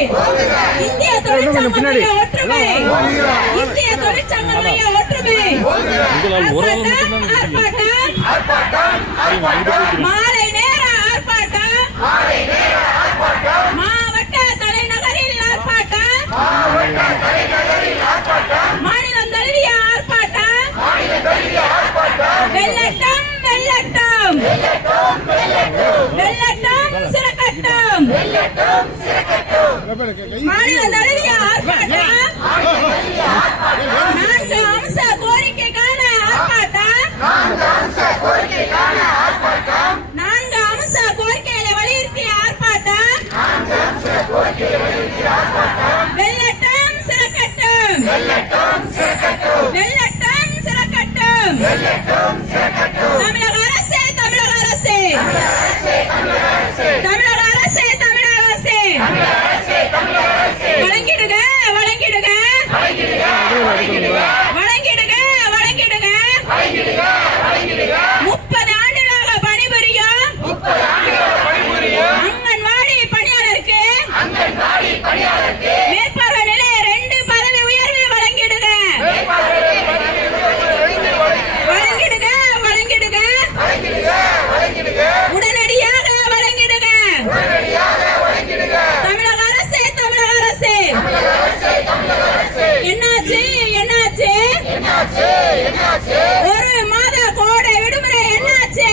இந்திய தொழிற்சங்கங்களுடைய ஒற்றுமை. இந்திய தொழிற்சங்கங்களுடைய ஒற்றுமை. சிறக்கட்டும். மாநிலம் தழுவிய ஆர்ப்பாட்டம். நான்கு அம்ச கோரிக்கைக்கான ஆர்ப்பாட்டம். நான்கு அம்ச கோரிக்கைகளை வலியுறுத்திய ஆர்ப்பாட்டம். வெள்ளட்டம் சிறக்கட்டும். வெள்ளட்டம் வழங்கிடுக என்னாச்சு? ஒரு மாத கோடை விடுமுறை என்னாச்சு?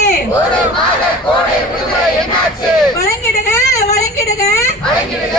வழங்கிடுக வழங்கிடுக